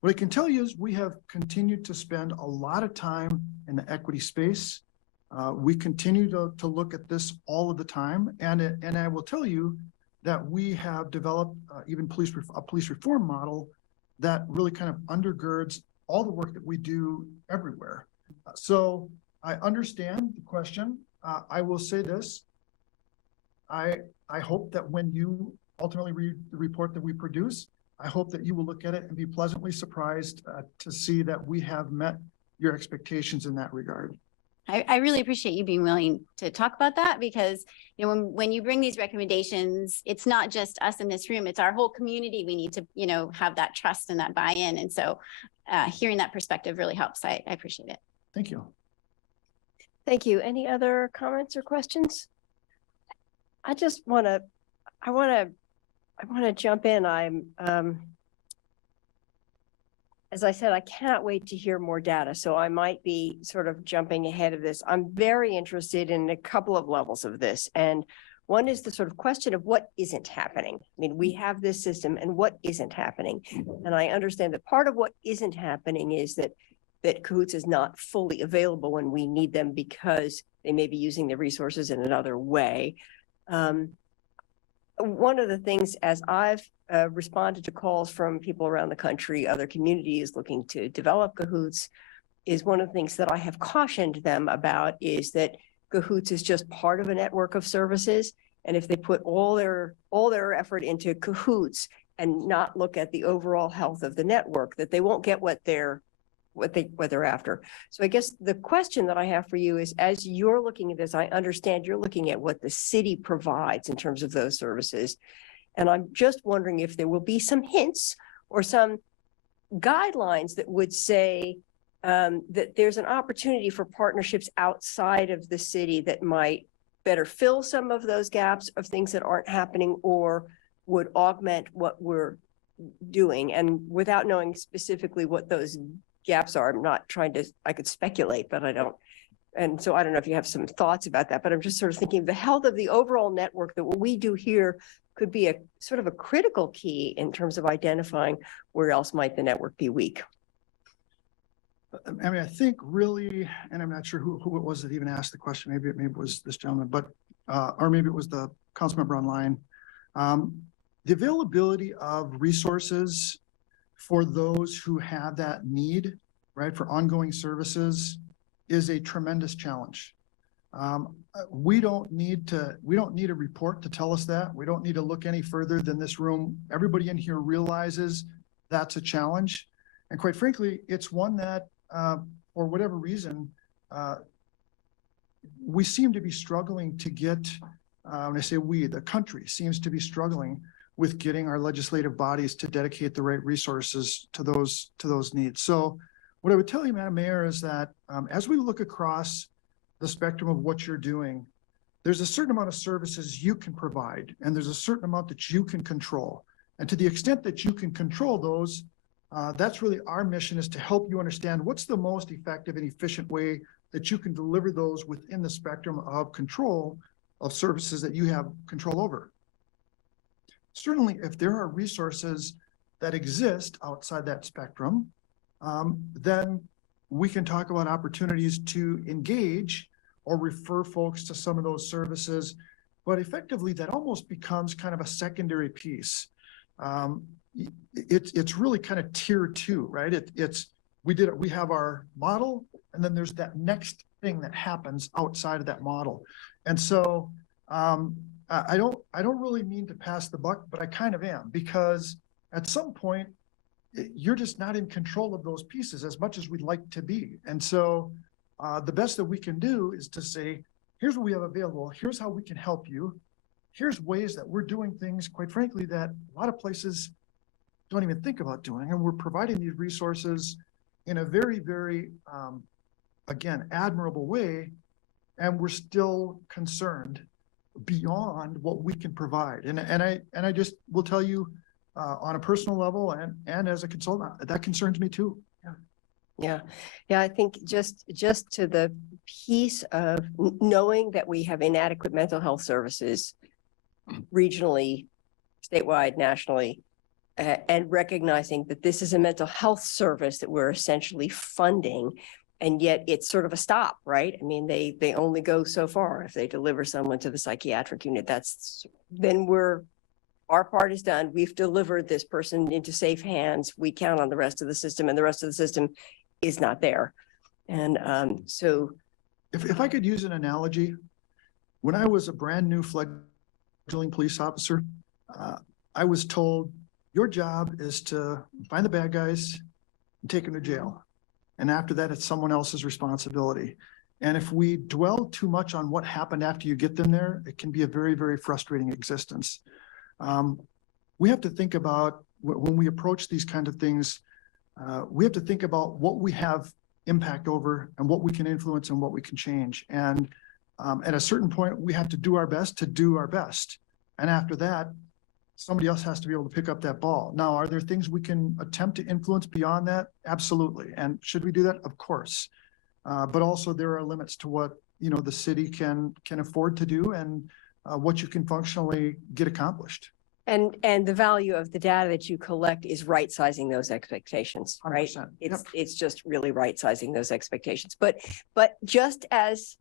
what I can tell you is we have continued to spend a lot of time in the equity space. We continue to look at this all of the time. And I will tell you that we have developed even a police reform model that really kind of undergirds all the work that we do everywhere. So I understand the question. I will say this. I hope that when you ultimately read the report that we produce, I hope that you will look at it and be pleasantly surprised to see that we have met your expectations in that regard. I really appreciate you being willing to talk about that because, you know, when you bring these recommendations, it's not just us in this room, it's our whole community. We need to, you know, have that trust and that buy-in. And so hearing that perspective really helps. I appreciate it. Thank you. Thank you. Any other comments or questions? I want to jump in. As I said, I cannot wait to hear more data, so I might be sort of jumping ahead of this. I'm very interested in a couple of levels of this. And one is the sort of question of what isn't happening. I mean, we have this system and what isn't happening. And I understand that part of what isn't happening is that Cahoots is not fully available when we need them because they may be using the resources in another way. One of the things, as I've responded to calls from people around the country, other communities looking to develop Cahoots, is one of the things that I have cautioned them about is that Cahoots is just part of a network of services. And if they put all their effort into Cahoots and not look at the overall health of the network, that they won't get what they're after. So I guess the question that I have for you is, as you're looking at this, I understand you're looking at what the city provides in terms of those services. And I'm just wondering if there will be some hints or some guidelines that would say that there's an opportunity for partnerships outside of the city that might better fill some of those gaps of things that aren't happening or would augment what we're doing. And without knowing specifically what those gaps are, I'm not trying to, I could speculate, but I don't. And so I don't know if you have some thoughts about that, but I'm just sort of thinking the health of the overall network, that what we do here could be a sort of a critical key in terms of identifying where else might the network be weak. I mean, I think really, and I'm not sure who it was that even asked the question. Maybe it was this gentleman, but or maybe it was the council member online. The availability of resources for those who have that need, right, for ongoing services is a tremendous challenge. We don't need a report to tell us that. We don't need to look any further than this room. Everybody in here realizes that's a challenge. And quite frankly, it's one that, for whatever reason, we seem to be struggling to get, when I say we, the country seems to be struggling with getting our legislative bodies to dedicate the right resources to those needs. So what I would tell you, Madam Mayor, is that as we look across the spectrum of what you're doing, there's a certain amount of services you can provide, and there's a certain amount that you can control. And to the extent that you can control those, that's really our mission, is to help you understand what's the most effective and efficient way that you can deliver those within the spectrum of control of services that you have control over. Certainly, if there are resources that exist outside that spectrum, then we can talk about opportunities to engage or refer folks to some of those services. But effectively, that almost becomes kind of a secondary piece. It's really kind of tier two, right? We have our model, and then there's that next thing that happens outside of that model. And so I don't really mean to pass the buck, but I kind of am, because at some point you're just not in control of those pieces as much as we'd like to be. And so the best that we can do is to say, here's what we have available. Here's how we can help you. Here's ways that we're doing things, quite frankly, that a lot of places don't even think about doing. And we're providing these resources in a very, very, again, admirable way. And we're still concerned beyond what we can provide. And I just will tell you on a personal level and as a consultant, that concerns me too. Yeah. I think just to the piece of knowing that we have inadequate mental health services regionally, statewide, nationally, and recognizing that this is a mental health service that we're essentially funding. And yet it's sort of a stop, right? I mean, they only go so far. If they deliver someone to the psychiatric unit, then our part is done. We've delivered this person into safe hands. We count on the rest of the system, and the rest of the system is not there. And so. If I could use an analogy, when I was a brand new fledgling fledgling police officer, I was told your job is to find the bad guys and take them to jail. And after that, it's someone else's responsibility. And if we dwell too much on what happened after you get them there, it can be a very, very frustrating existence. We have to think about when we approach these kind of things, we have to think about what we have impact over and what we can influence and what we can change. And at a certain point, we have to do our best to do our best. And after that, somebody else has to be able to pick up that ball. Now, are there things we can attempt to influence beyond that? Absolutely. And should we do that? Of course. But also there are limits to what, you know, the city can afford to do and what you can functionally get accomplished. And the value of the data that you collect is right sizing those expectations, right? 100%. It's just really right sizing those expectations. But just as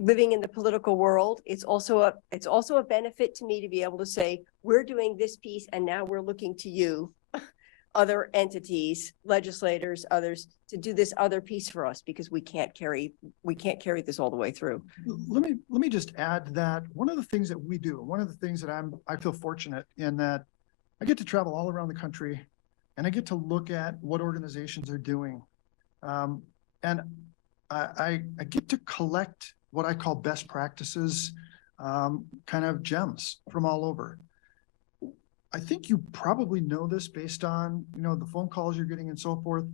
living in the political world, it's also a benefit to me to be able to say, we're doing this piece and now we're looking to you, other entities, legislators, others, to do this other piece for us because we can't carry this all the way through. Let me just add that one of the things that we do, one of the things that I feel fortunate in that I get to travel all around the country and I get to look at what organizations are doing. And I get to collect what I call best practices, kind of gems from all over. I think you probably know this based on, you know, the phone calls you're getting and so forth.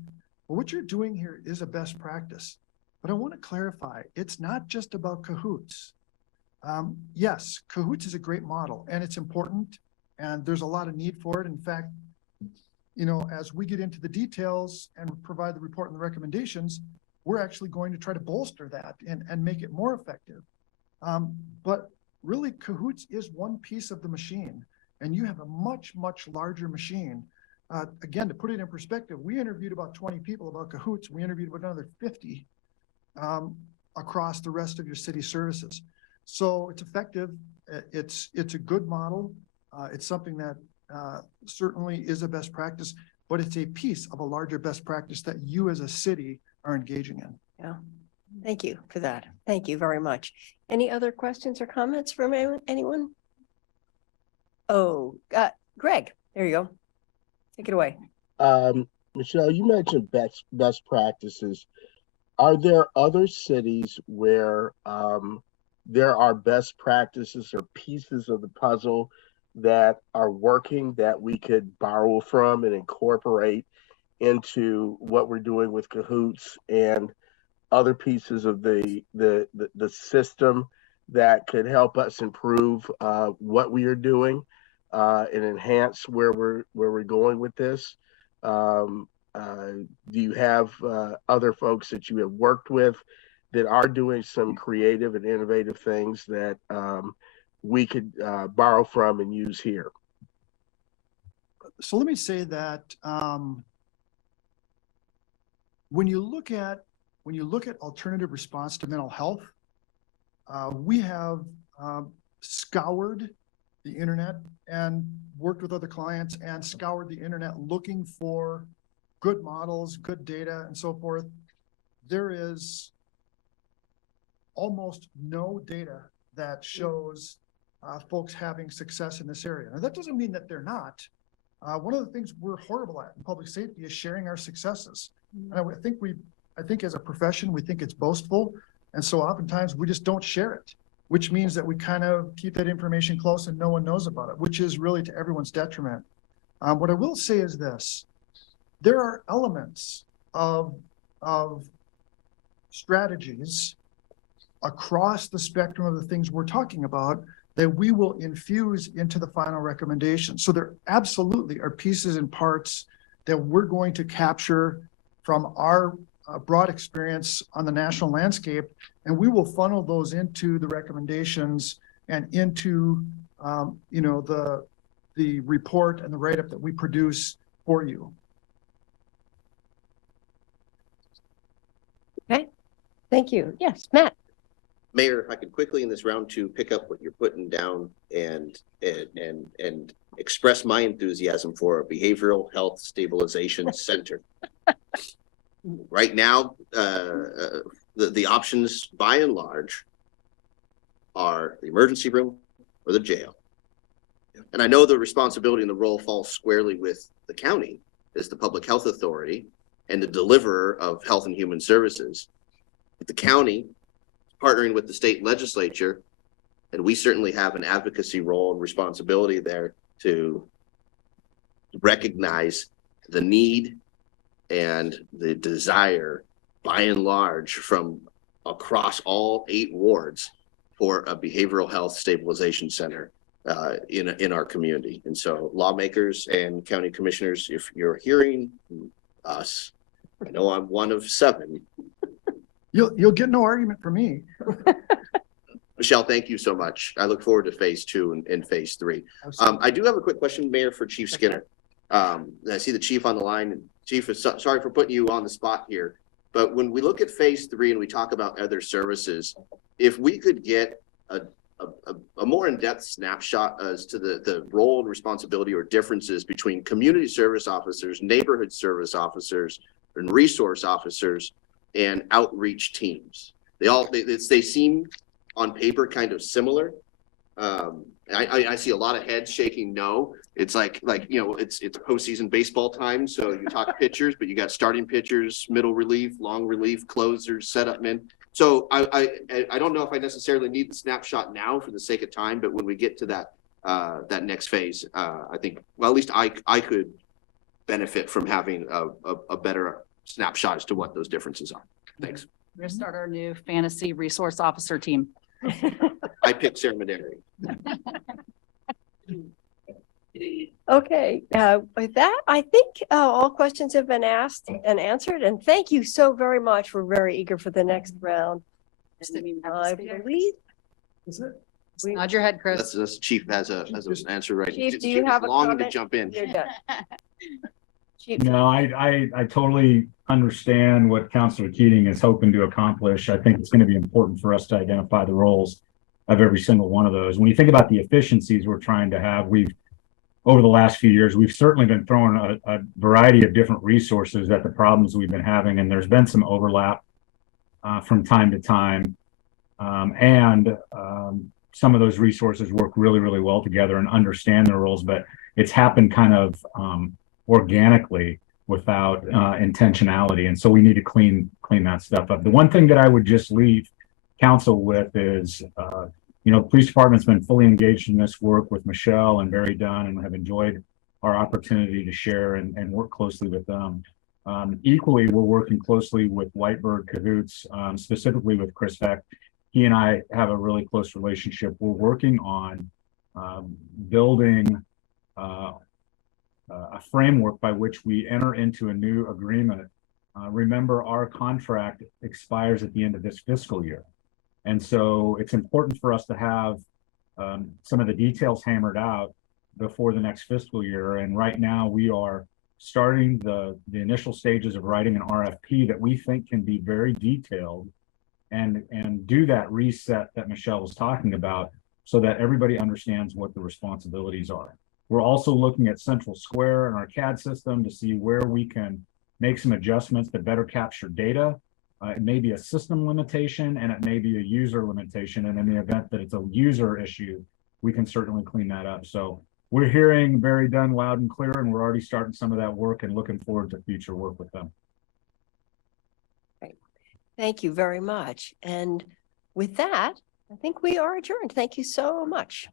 But what you're doing here is a best practice. But I want to clarify, it's not just about cahoots. Yes, cahoots is a great model and it's important and there's a lot of need for it. In fact, you know, as we get into the details and provide the report and the recommendations, we're actually going to try to bolster that and make it more effective. But really cahoots is one piece of the machine and you have a much, much larger machine. Again, to put it in perspective, we interviewed about 20 people about cahoots. We interviewed about another 50 across the rest of your city services. So it's effective. It's a good model. It's something that certainly is a best practice, but it's a piece of a larger best practice that you as a city are engaging in. Yeah. Thank you for that. Thank you very much. Any other questions or comments from anyone? Oh, Greg, there you go. Take it away. Michelle, you mentioned best practices. Are there other cities where there are best practices or pieces of the puzzle that are working that we could borrow from and incorporate into what we're doing with cahoots and other pieces of the system that could help us improve what we are doing and enhance where we're going with this? Do you have other folks that you have worked with that are doing some creative and innovative things that we could borrow from and use here? So let me say that when you look at alternative response to mental health, we have scoured the internet and worked with other clients and scoured the internet looking for good models, good data, and so forth. There is almost no data that shows folks having success in this area. Now, that doesn't mean that they're not. One of the things we're horrible at in public safety is sharing our successes. And I think as a profession, we think it's boastful. And so oftentimes we just don't share it, which means that we kind of keep that information close and no one knows about it, which is really to everyone's detriment. What I will say is this: there are elements of strategies across the spectrum of the things we're talking about that we will infuse into the final recommendation. So there absolutely are pieces and parts that we're going to capture from our broad experience on the national landscape, and we will funnel those into the recommendations and into you know, the report and the write-up that we produce for you. Okay, thank you. Yes, Matt. Mayor, if I could quickly in this round two pick up what you're putting down and express my enthusiasm for a behavioral health stabilization center. Right now, the options by and large are the emergency room, or the jail. And I know the responsibility and the role falls squarely with the county as the public health authority and the deliverer of health and human services. But the county partnering with the state legislature, and we certainly have an advocacy role and responsibility there to recognize the need and the desire by and large from across all 8 wards for a behavioral health stabilization center in our community. And so lawmakers and county commissioners, if you're hearing us, I know I'm one of 7. You'll get no argument from me. Michelle, thank you so much. I look forward to phase 2 and phase 3. I do have a quick question, Mayor, for Chief Skinner. I see the chief on the line, and Chief, sorry for putting you on the spot here, but when we look at phase 3 and we talk about other services, if we could get a more in-depth snapshot as to the role and responsibility or differences between community service officers, neighborhood service officers, and resource officers and outreach teams. They seem on paper kind of similar. I see a lot of heads shaking no. It's like it's postseason baseball time, so you talk pitchers, but you got starting pitchers, middle relief, long relief, closers, setup men. So I don't know if I necessarily need the snapshot now for the sake of time, but when we get to that next phase, I think, well, at least I could benefit from having a better snapshot as to what those differences are. Thanks. We're gonna start our new fantasy resource officer team. I picked Sarah Maderi. Okay, with that, I think all questions have been asked and answered, and thank you so very much. We're very eager for the next round. I believe. Is it? Nod your head, Chris. That's Chief has an answer right. Chief, do you have a longing to comment? jump in? You're done. Chief. No, I totally understand what Councilor Keating is hoping to accomplish. I think it's going to be important for us to identify the roles of every single one of those. When you think about the efficiencies we're trying to have, over the last few years, we've certainly been throwing a variety of different resources at the problems we've been having, and there's been some overlap from time to time. Some of those resources work really, really well together and understand their roles, but it's happened kind of organically without intentionality. And so we need to clean that stuff up. The one thing that I would just leave council with is, the police department's been fully engaged in this work with Michelle and Barry Dunn, and have enjoyed our opportunity to share and work closely with them. Equally, we're working closely with Whitebird Cahoots, specifically with Chris Beck. He and I have a really close relationship. We're working on building a framework by which we enter into a new agreement. Remember, our contract expires at the end of this fiscal year. And so it's important for us to have some of the details hammered out before the next fiscal year. And right now we are starting the initial stages of writing an RFP that we think can be very detailed and do that reset that Michelle was talking about, so that everybody understands what the responsibilities are. We're also looking at Central Square and our CAD system to see where we can make some adjustments to better capture data. It may be a system limitation and it may be a user limitation. And in the event that it's a user issue, we can certainly clean that up. So we're hearing Barry Dunn loud and clear, and we're already starting some of that work and looking forward to future work with them. Thank you very much. And with that, I think we are adjourned. Thank you so much.